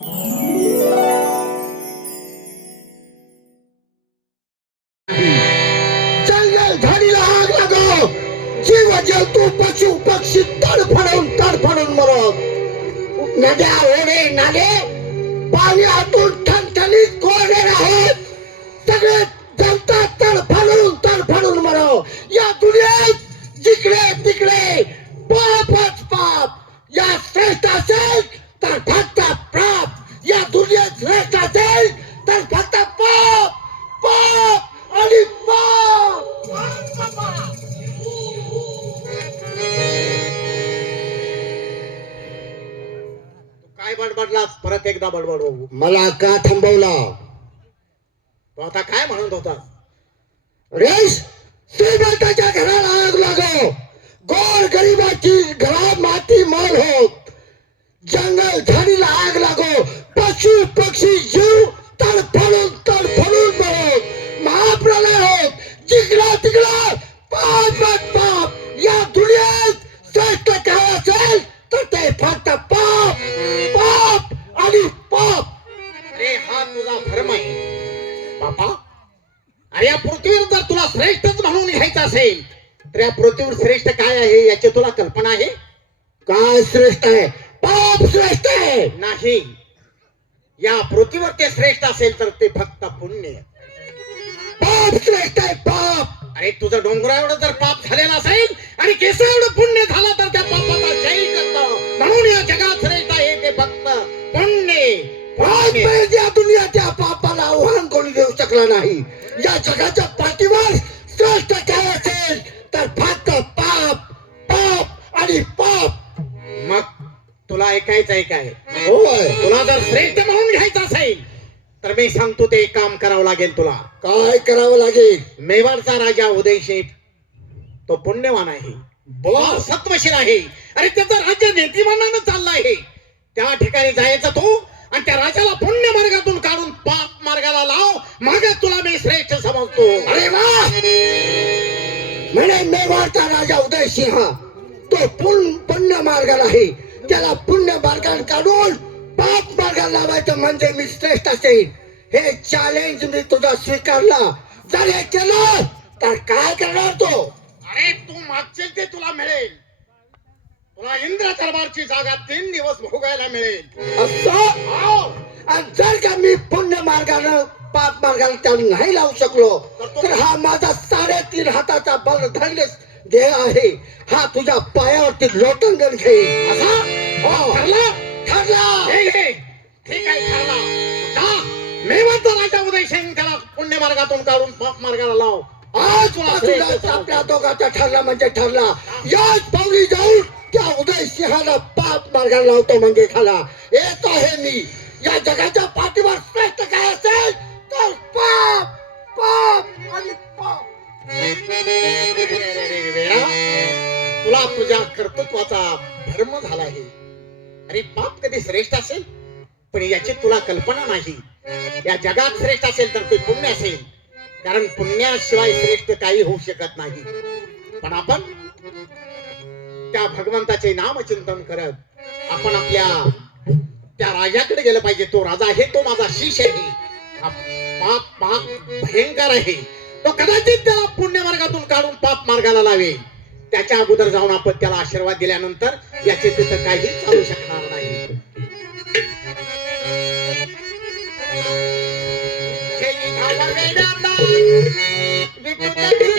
जंगल झाडीला आग लागो. जीव जंतू पशु पक्षी तडफडून तडफडून मरत. नद्या ओढे नाले पाणी आतून ठणठणीत कोरडे आहेत सगळे जनता तडफडून तडफडून मरव या दुनियेत जिकडे तिकडे काय बडबडलास परत एकदा बडबड मला का थांबवला? तो आता काय म्हणत होता? रेश श्रीमंताच्या घराला आग लागो. गोर गरिबाची घरात माती मोल होत. जंगल झाडीला आग लागो. पशु पक्षी जीव तडफडून तडफडून मरत महाप्रलय होत. जिकडा तिकडा. तुझा धर्म आहे. बापा अरे या पृथ्वीवर जर तुला श्रेष्ठच म्हणून घ्यायचं असेल तर या पृथ्वीवर श्रेष्ठ काय आहे याची तुला कल्पना आहे? काय श्रेष्ठ आहे? पाप श्रेष्ठ आहे. नाही. या पृथ्वीवर ते श्रेष्ठ असेल तर ते फक्त पुण्य. पाप श्रेष्ठ आहे पाप. अरे तुझं डोंगरा एवढं जर पाप झालेलं असेल आणि केस एवढं पुण्य झालं तर त्या पापाचा जय करतं. म्हणून या जगात श्रेष्ठ आहे ते फक्त पुण्य आज या दुनियाच्या पापाला आव्हान कोणी देऊ शकला नाही. या जगाच्या पाठीवर श्रेष्ठ काय असेल तर फक्त पाप पाप आणि पाप. मग तुला ऐकायचं आहे काय? होय. तुला जर श्रेष्ठ म्हणून घ्यायचं असेल तर मी सांगतो ते एक काम करावं लागेल तुला. काय करावं लागेल? मेवाडचा राजा उदयशिव तो पुण्यवान आहे. बर सत्वशील आहे. अरे त्याचं राज्य नीतिमानानं चाललं आहे. त्या ठिकाणी जायचं तू आणि त्या राजाला पुण्य मार्गातून काढून पाप मार्गाला लाव माग तुला मी श्रेष्ठ समजतो. अरे वा! म्हणे मेवाडचा राजा उदय सिंह तो पुण्य पुण्य मार्गाला आहे त्याला पुण्य मार्गाने काढून पाप मार्गाला लावायचं म्हणजे मी श्रेष्ठ असेल हे चॅलेंज मी तुझा स्वीकारला. जर हे केलं तर काय करणार तो? अरे तू मागचेल ते तुला मिळेल. तुला इंद्र दरबारची जागा तीन दिवस भोगायला मिळेल. असं. आणि जर का मी पुण्य मार्गानं पाप मार्गाला त्याला नाही लावू शकलो तर हा माझा साडेतीन हाताचा बलधन्य देह आहे. हा तुझ्या पायावरती लोटंगण घेईल असा? हो. ठरला? ठरला. हे ठीक आहे ठरला. का मेवाचा राजा उदय त्याला पुण्य मार्गातून काढून पाप मार्गाला लाव. आज पासूनच आपल्या दोघांचा ठरला म्हणजे ठरला. याच पावली जाऊन त्या उदय सिंहाला पाप मार्गाला लावतो म्हणजे खाला येत आहे मी. या जगाच्या पाठीवर श्रेष्ठ काय असेल तर पाप पाप आणि पाप. तुला तुझ्या कर्तृत्वाचा धर्म झाला आहे अरे पाप कधी श्रेष्ठ असेल? पण याची तुला कल्पना नाही. या जगात श्रेष्ठ असेल तर ते पुण्य असेल. कारण पुण्याशिवाय श्रेष्ठ काही होऊ शकत नाही. पण आपण त्या भगवंताचे नामचिंतन करत आपण आपल्या त्या राजाकडे गेलं पाहिजे. तो राजा आहे तो माझा शिष्य आहे. पाप पाप भयंकर आहे. तो कदाचित त्याला पुण्य मार्गातून काढून पाप मार्गाला लावेल. त्याच्या अगोदर जाऊन आपण त्याला आशीर्वाद दिल्यानंतर याचे तिथं काही चालू शकणार Gracias.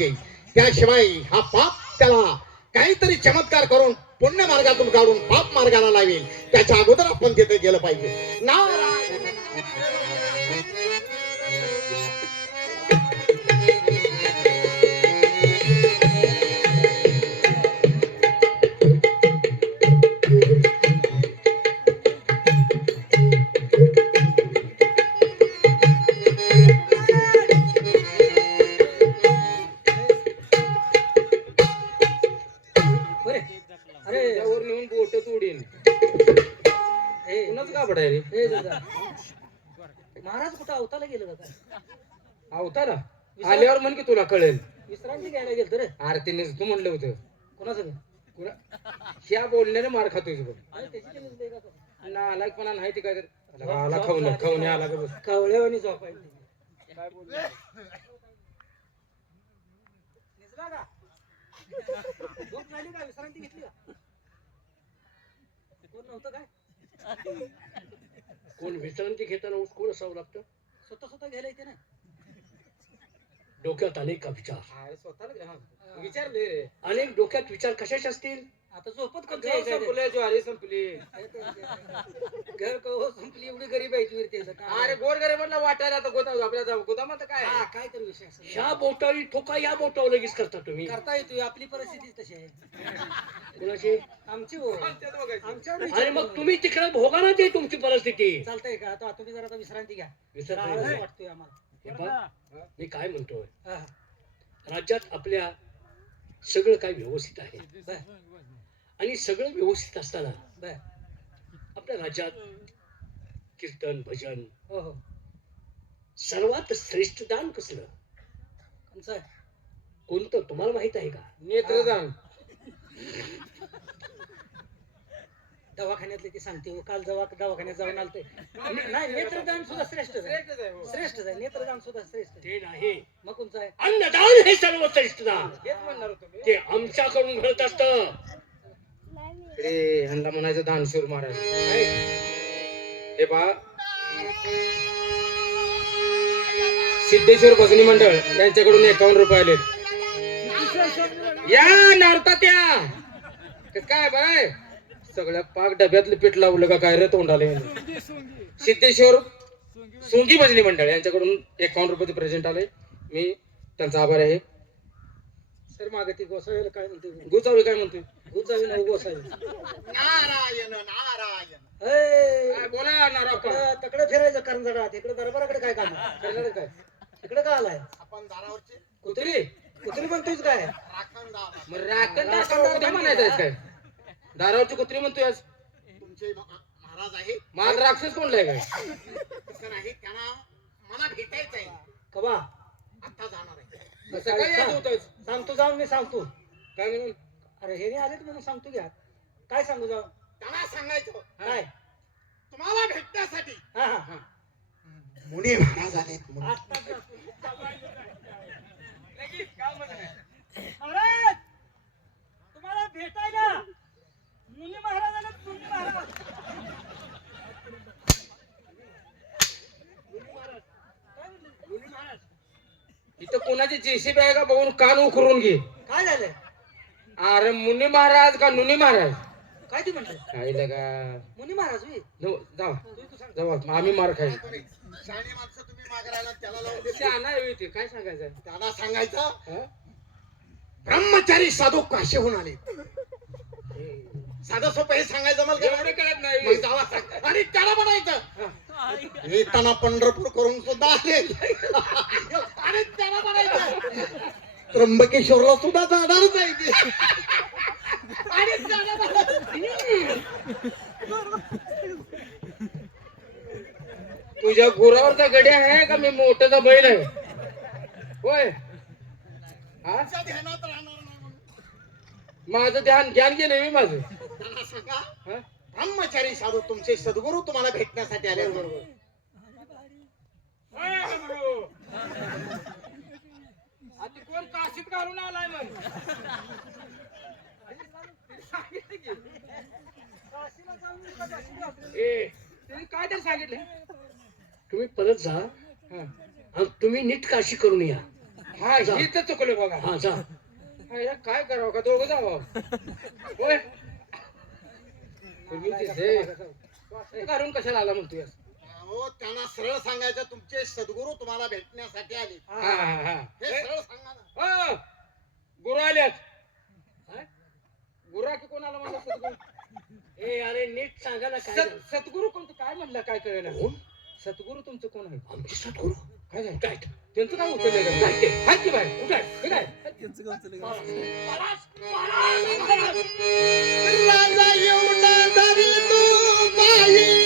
पाहिजे त्याशिवाय हा पाप त्याला काहीतरी चमत्कार करून पुण्य मार्गातून काढून पाप मार्गाला लावेल. त्याच्या अगोदर आपण तिथे गेलं पाहिजे. नारायण. आवता ना. आल्यावर म्हण की तुला कळेल. विश्रांती घ्यायला गेलं रे. अरे तिने तू म्हणलं होतं. कोणाचं? कुणा ह्या बोलण्याने मार खातोय बघ. अरे त्याची केलीच नाही तो? ते काय तर आला खाऊन खाऊन आला का बस. झोपायला काय झोप का? विश्रांती घेतली का? कोण नव्हतं काय? कोण विश्रांती घेताना ऊस कोण असावं लागतं? स्वतः स्वतः घ्यायला येते ना. डोक्यात अनेक विचार? अरे स्वतःला हा. विचारले. अनेक डोक्यात विचार कशाचे असतील? आता झोपत घर? संपले ज्वारी संपली. घर कहो संपली? एवढी गरीब आहे ती त्याचं. काय? अरे गोर गरीबांना वाटायला आता गोदा आपल्या जाऊ गोदामात काय? हा काय तर विषय असेल. ह्या बोटावरी ठोका या बोटावर लगेच करता तुम्ही. करता येतोय आपली परिस्थिती तशी आहे. कुणाची? आमची हो. आमच्यावर विचार मग करू तुम्ही तिकडे भोगा ना ते तुमची परिस्थिती. चालतंय का? आता तुम्ही जरा आता विश्रांती घ्या. विसरता येईल. वाटतोय आम्हाला. हे पहा, मी काय म्हणतोय. राज्यात आपल्या सगळं काय व्यवस्थित आहे. आणि सगळं व्यवस्थित असताना आपल्या राज्यात कीर्तन भजन हो हो. सर्वात श्रेष्ठ दान कसलं? कोणतं? तुम्हाला माहीत आहे का? नेत्रदान. दवाखान्यातले ती सांगते हो, काल जवा दवाखान्यात जाऊन आलते. नाही नेत्रदान सुद्धा श्रेष्ठ आहे श्रेष्ठच आहे, हो. श्रेष्ठ आहे नेत्रदान सुद्धा श्रेष्ठ आहे ते नाही. मग कोणचं आहे? अन्नदान हे सर्वश्रेष्ठ दान हेच म्हणणार होतो. ते आमच्याकडून घडत असत. रे ह्यांना म्हणायचं दानशूर महाराज. हे पहा. सिद्धेश्वर भजनी मंडळ यांच्याकडून एकावन्न रुपये आले या नारता त्या काय बाय? सगळ्या पाक डब्यातलं पीठ लावलं का काय रे तोंडाले सिद्धेश्वर सोंगी भजनी मंडळ यांच्याकडून एकावन्न रुपयाचे प्रेझेंट आले मी त्यांचा आभार आहे. सर मागे ती गोसावीला काय म्हणते? गुचावी काय म्हणतोय? गुजावी नाही गोसावी. नारायण नारायण. बोला नारापा तकडं तकडं फिरायचं करंजडा तिकडे दरबाराकडे काय काम करणार काय? तिकडे काय आलाय? आपण दारावरचे? कुत्री? कुत्री म्हणतोयच काय? राखणदार. मग राखण राखण उद्या म्हणायचं काय? दारावरची कुत्री म्हणतोय आज. तुमचे मा- महाराज आहे. माग राक्षस कोणलाय काय? त्यांना मला भेटायचं आहे. कबा आता जाणार आहे. सकाळी यायचं होतं सांगतो जाऊन मी सांगतो. काय म्हणून? अरे हे नाही आलेत म्हणून सांगतो घ्या काय सांगू जाऊन? त्यांना सांगायचं. काय? तुम्हाला भेटण्यासाठी. हा हा हा. मुनी महाराज आलेत मुनी. आता महाराज तुम्हाला भेटायला. मुनी महाराज आले मुनी महाराज इथं कोणाची जेसीबी आहे का बघून कान उकरून घे. काय झालंय? अरे मुनी महाराज का नुनी महाराज? काय ती म्हणते काय लगा मुनी महाराज होय. नो, जावा. तू तू सांग. जावा आम्ही मार माणसं तुम्ही मागरायला त्याला लावून देते. शहाणा आहे ते काय सांगायचं? त्यांना सांगायचं हा? ब्रह्मचारी साधू काशीहून आले. साधं सोपं हे सांगायचं मला एवढं कळत मग नाही जावा सांग. आणि त्याला म्हणायचं. येताना पंढरपूर करून सुद्धा आले. आणि त्याला म्हणायचं. त्र्यंबकेश्वरला सुद्धा जाणारच आहे ते. आणि त्याला म्हणायचं, तुझ्या गुरावरचा गड्या आहे का? मी मोठ्याचा बैल आहे. होय. हा? नाही. माझं ध्यान ज्ञान गेलं मी माझं. त्यांना सांगा हा? ब्रह्मचारी साधू तुमचे सद्गुरू तुम्हाला भेटण्यासाठी आले बरोबर आता कोण काशीत घालून आलाय मग ए त्यांनी काय तरी सांगितलं? तुम्ही परत जा. हा. आणि तुम्ही नीट काशी करून या. हा हे तर चुकलं बघा. हा जा. अरे काय करावं का? दोघं जावं. होय? तुम्ही तिथे काढून कशाला आला म्हणतोय हो त्यांना सरळ सांगायचं तुमचे सद्गुरू तुम्हाला भेटण्यासाठी आले. हा हा हा हे. हे, सरळ सांगा ना. हो, गुरु आल्यात. हा? गुरा की कोणाला म्हणलं सद्गुरू? ए अरे नीट सांगा ना काय सद्गुरू कोणतं काय म्हणलं काय कळलं कोण? सद्गुरू तुमचं कोण आहे? आमचे सद्गुरू. काय झालं? काय त्यांचं काय उचललं का? काय ते? हात की बाहेर कुठं आहे? हे काय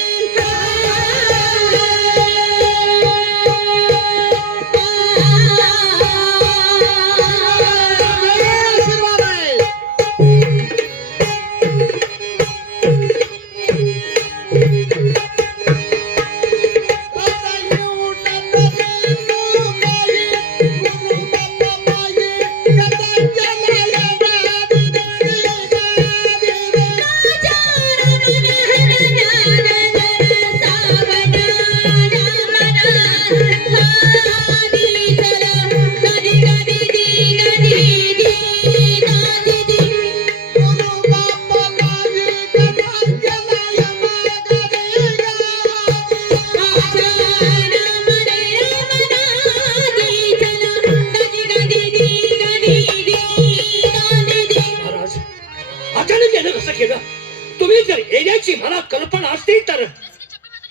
तुम्ही जर येण्याची मला कल्पना असती तर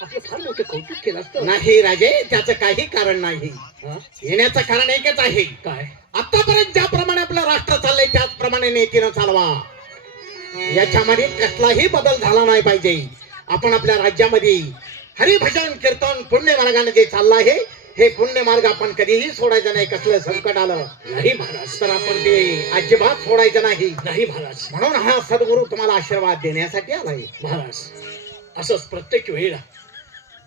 आपलं फार मोठं कौतुक केलं असतं. नाही राजे त्याचं काही कारण नाही. हा? येण्याचं कारण एकच आहे. काय? आतापर्यंत ज्याप्रमाणे आपलं राष्ट्र चाललंय त्याचप्रमाणे नेतीनं चालवा. याच्यामध्ये कसलाही बदल झाला नाही पाहिजे. आपण आपल्या राज्यामध्ये हरिभजन कीर्तन पुण्य मार्गाने जे चाललं आहे हे पुण्य मार्ग आपण कधीही सोडायचं नाही. कसलं संकट आलं? नाही महाराज. तर आपण ते अजिबात सोडायचं नाही. नाही महाराज. म्हणून हा सद्गुरू तुम्हाला आशीर्वाद देण्यासाठी आलाय. महाराज असंच प्रत्येक वेळेला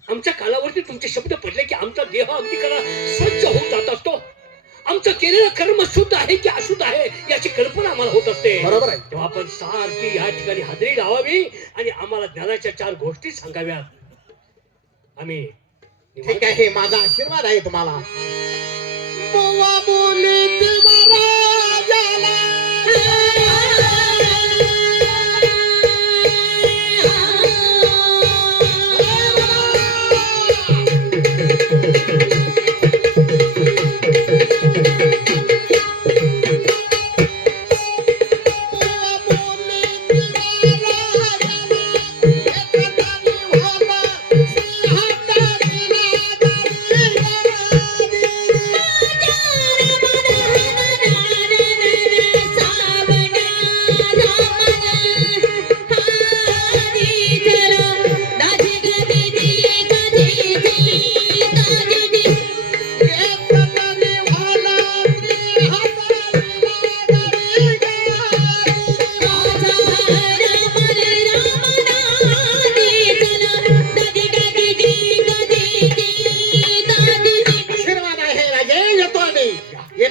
आमच्या कालावरती तुमचे शब्द पडले की आमचा देह अगदी करा स्वच्छ होऊन जात असतो. आमचं केलेलं कर्म शुद्ध आहे की अशुद्ध आहे याची कल्पना आम्हाला होत असते. बरोबर आहे. तेव्हा आपण सारखी या ठिकाणी हजेरी लावावी आणि आम्हाला ज्ञानाच्या चार गोष्टी सांगाव्यात आम्ही ठीक आहे माझा आशीर्वाद आहे तुम्हाला. बुवा बोली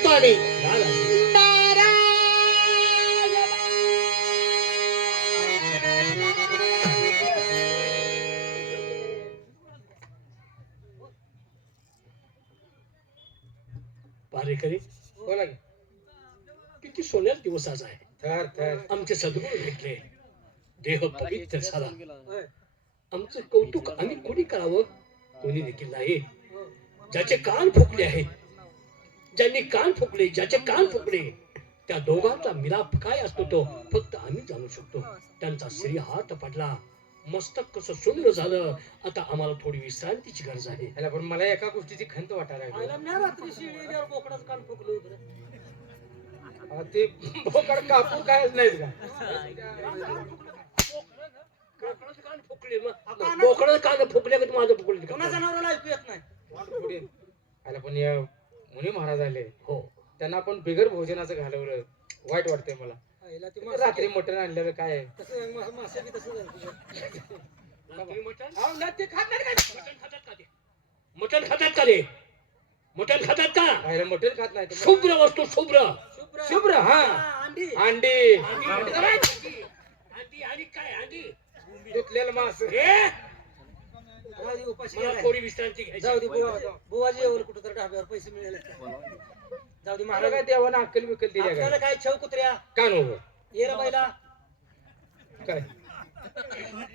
पारेकरी बोला की. किती सोन्याचा दिवस आज आहे. थर थर. आमचे सद्गुरू भेटले. देह पवित्र झाला. आमचं कौतुक आम्ही कोणी करावं? कोणी देखील नाही. ज्याचे कान फुकले आहेत ज्यांनी कान फुकले ज्याचे कान फुकले त्या दोघांचा मिलाप काय असतो तो फक्त आम्ही जाणू शकतो. त्यांचा श्री हात पडला. मस्तक कसं शून्य झालं. आता आम्हाला थोडी विश्रांतीची गरज आहे. ह्याला पण मला एका गोष्टीची खंत वाटायला लागली. आयला म्या रात्री शिडीवर बोकडाचं कान फुकलं होतं. रे. अहो, ते बोकड कापून नाहीत का? बोकडाचं कान फुकले मग. बोकडाचं कान फुकले का माझं फुकले कोणा का जनावराला ऐकू येत नाही? पुढे. ह्याला पण या मुनी महाराज आले. हो. त्यांना आपण बिगर भोजनाचं घालवलं. वाईट वाटतंय मला. रात्री मटण आणलेलं काय मटण? अहो, नाही ते खात नाही का? मटण खातात का ते? मटण खातात का मटण खात नाही शुभ्र वस्तू शुभ्र. शुभ्र. हा. अंडी. अंडी. अंडी आणि काय अंडी? धुतलेलं मास. जाऊ दे, उपाशी मला गेलाय. थोडी विश्रांती घ्यायची जाऊ दे बुवा बुवाजी येऊन कुठं तर ढाब्यावर पैसे मिळाले जाऊ दे मला महाराज. काय देवानं अक्कल बिकल दिल्या आपल्याला काय काय छव कुत्र्या? का नको ये रे काय?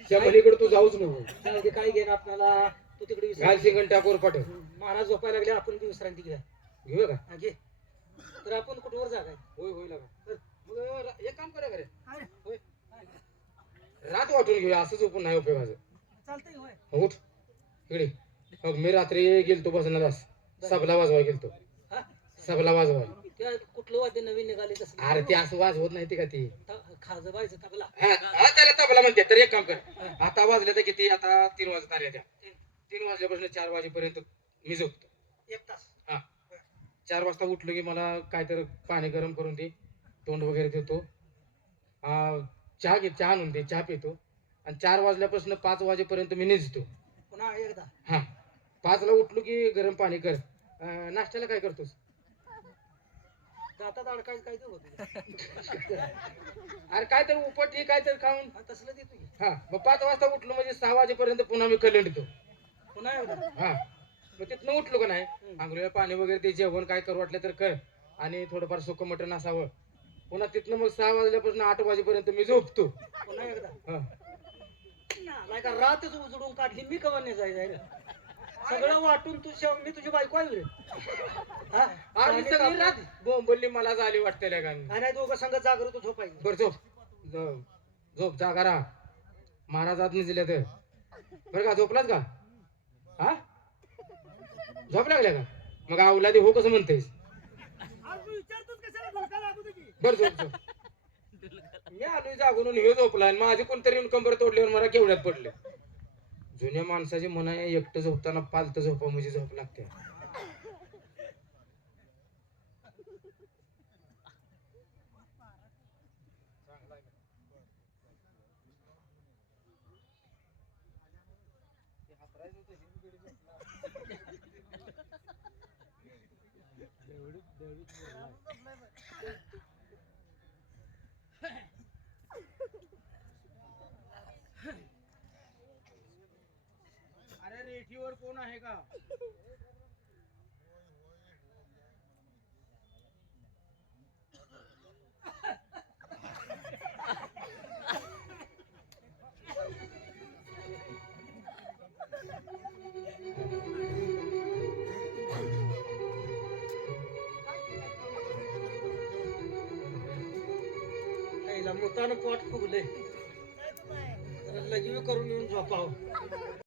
त्या पलीकडे तू जाऊच नको. जाऊ दे काय घेणं आपल्याला? तू तिकडे घाल शिंगण टाकूर पाठव. महाराज झोपायला लागले आपण बी विश्रांती घ्या घेऊ का? हा, घे. तर आपण कुठवर जागा होय होय लागा. मग एक काम करा करे होय रात वाटून घेऊया असं झोपून नाही उपयोगाचं चालतंय होय. उठ. इकडे. मग मी रात्री गेलतो बसनादास सबला वाजवाय गेलतो. हा? सबला वाजवाय त्या कुठलं वाद्य नवीन निघाले तसं? अरे ते असं वाजवत नाही ते का ती? खाजबायचं तबला. हा, हा, त्याला तबला म्हणते. तर एक काम कर. आता वाजले तर किती? आता तीन वाजत आले त्या. तीन. वाजल्यापासून चार वाजेपर्यंत मी झोपतो. एक तास. हा. चार वाजता उठलो की मला काय तर पाणी गरम करून दे. तोंड वगैरे देतो. चहा घे चहा आणून दे. चहा पितो. आणि चार वाजल्यापासून पाच वाजेपर्यंत मी निजतो. पुन्हा एकदा. हा. पाचला उठलो की गरम पाणी कर. अं, नाश्त्याला काय करतोस? दातात अडकायचं काय देऊ अरे काय तर उपटी काय तर खाऊन. तसलं देतो की. हा. मग पाच वाजता उठलो म्हणजे सहा वाजेपर्यंत पुन्हा मी कलंडतो पुन्हा एकदा. हा. मग तिथनं उठलो का नाही? आंघोळीला पाणी वगैरे ते जेवण काय करू वाटलं तर कर. आणि थोडंफार सुकं मटण असावं. पुन्हा तिथनं मग सहा वाजल्यापासून आठ वाजेपर्यंत मी झोपतो. पुन्हा एकदा. हा. नाही का रातच उजडून काढली मी कवा नाही जायचं सगळं वाटून तू शेव- मी तुझी बायको आहे रे. हा? आणि आणि सगळी कापून- रात बोंबलली मला झाली वाटते नाही नाही दोघं संगत जागर तू झोपायचं बर झोप. झोप. झोप जागा राहा महाराज आत निजले तर. बरं का झोपलाच का? हा? झोप लागल्या का? मग आवलादी हो कसं म्हणतेस? बर झोप झोप. मी आलोय जागून आणि झोपला आणि माझी कोणतरी कंबर तोडल्यावर मला केवढ्यात पडले? जुन्या माणसाचे मन आहे एकटं झोपताना पालत झोपा म्हणजे झोप लागते. रेठीवर कोण आहे का मुतानं पोट फुगले जरा लघवी करून येऊन झोपावं